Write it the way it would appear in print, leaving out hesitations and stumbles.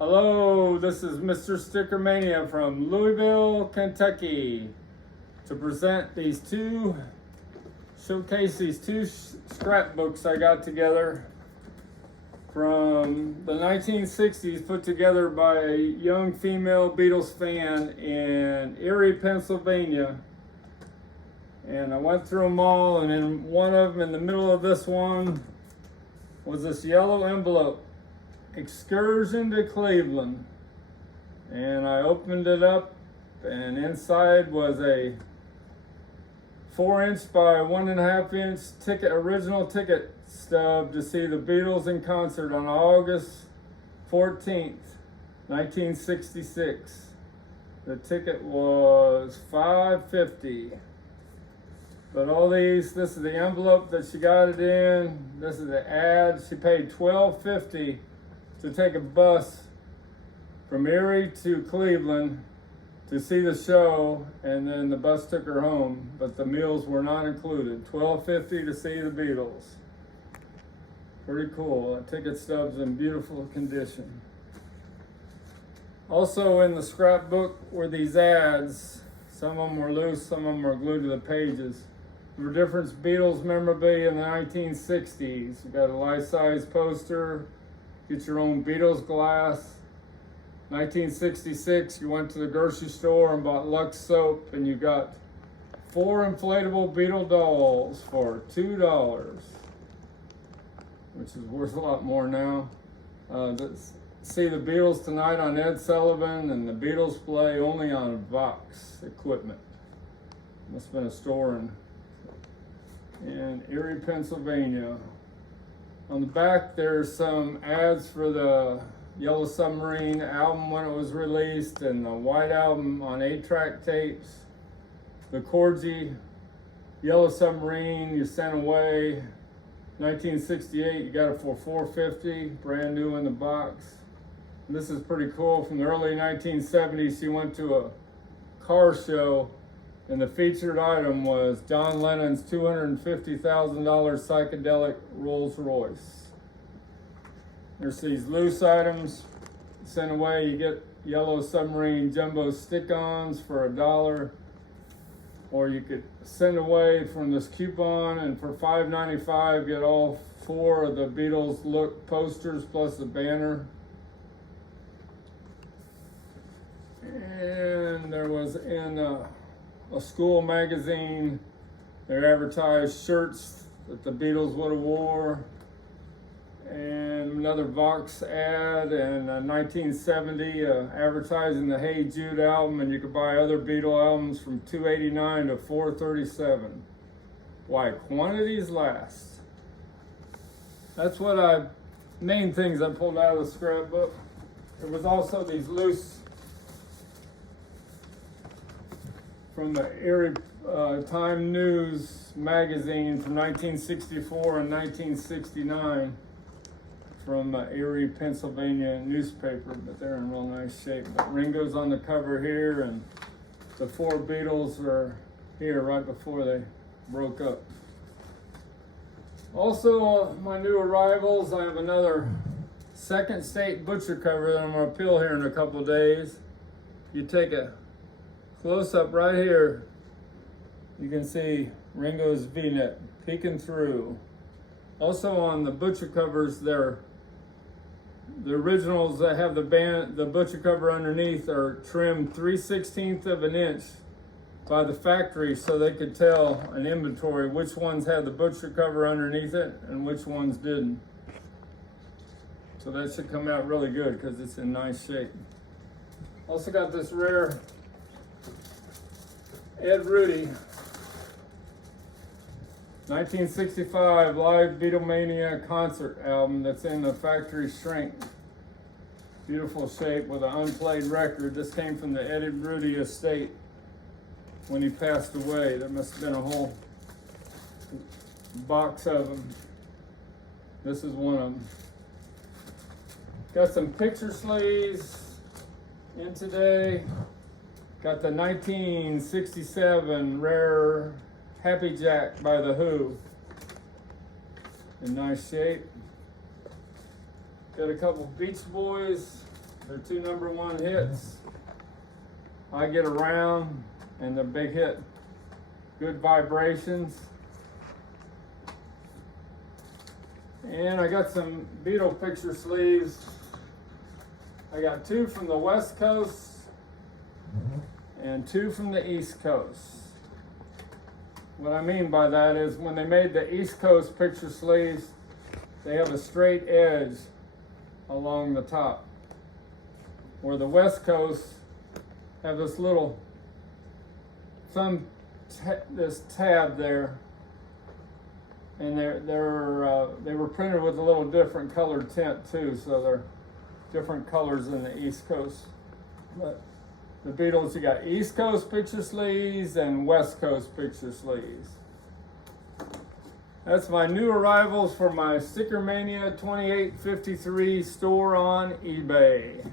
Hello, this is Mr. Stickermania from Louisville, Kentucky to showcase these two scrapbooks I got together from the 1960s, put together by a young female Beatles fan in Erie, Pennsylvania. And I went through them all, and in one of them, in the middle of this one, was this yellow envelope. Excursion to Cleveland. And I opened it up, and inside was a 4-inch by 1.5-inch original ticket stub to see the Beatles in concert on August 14th, 1966. The ticket was $5.50. But all these, this is the envelope that she got it in. This is the ad. She paid $12.50 to take a bus from Erie to Cleveland to see the show, and then the bus took her home, but the meals were not included. $12.50 to see the Beatles. Pretty cool. The ticket stub's in beautiful condition. Also in the scrapbook were these ads. Some of them were loose, some of them were glued to the pages. For different Beatles memorabilia in the 1960s. You got a life-size poster. Get your own Beatles glass. 1966, you went to the grocery store and bought Lux soap, and you got 4 inflatable Beatle dolls for $2, which is worth a lot more now. See the Beatles tonight on Ed Sullivan, and the Beatles play only on Vox equipment. Must have been a store in Erie, Pennsylvania. On the back, there's some ads for the Yellow Submarine album when it was released, and the White Album on 8-track tapes. The Corgi Yellow Submarine you sent away, 1968, you got it for $4.50, brand new in the box. And this is pretty cool. From the early 1970s, she went to a car show, and the featured item was John Lennon's $250,000 psychedelic Rolls Royce. There's these loose items sent away. You get Yellow Submarine jumbo stick-ons for $1, or you could send away from this coupon, and for $5.95 get all 4 of the Beatles look posters plus the banner. And there was in a school magazine, they advertised shirts that the Beatles would have wore, and another Vox ad in 1970 advertising the Hey Jude album, and you could buy other Beatle albums from $2.89 to $4.37. Why, quantities last. That's main things I pulled out of the scrapbook. There was also these loose from the Erie Time News magazine from 1964 and 1969 from Erie, Pennsylvania newspaper, but they're in real nice shape. But Ringo's on the cover here, and the 4 Beatles are here right before they broke up. Also, my new arrivals, I have another Second State butcher cover that I'm going to peel here in a couple days. You take a close-up right here, you can see Ringo's V-neck peeking through. Also on the butcher covers, the originals that have the butcher cover underneath are trimmed 3/16 of an inch by the factory, so they could tell an inventory which ones had the butcher cover underneath it and which ones didn't. So that should come out really good because it's in nice shape. Also got this rare Ed Rudy 1965 live Beatlemania concert album that's in the factory shrink. Beautiful shape with an unplayed record. This came from the Ed Rudy estate when he passed away. There must have been a whole box of them. This is one of them. Got some picture sleeves in today. Got the 1967 rare Happy Jack by The Who in nice shape. Got a couple Beach Boys. They're their two #1 hits. I Get Around and the big hit, Good Vibrations. And I got some Beatle picture sleeves. I got 2 from the West Coast and 2 from the East Coast. What I mean by that is when they made the East Coast picture sleeves, they have a straight edge along the top, where the West Coast have this little this tab there, and they were printed with a little different colored tint too, so they're different colors in the East Coast. But the Beatles, you got East Coast picture sleeves and West Coast picture sleeves. That's my new arrivals for my Stickermania 2853 store on eBay.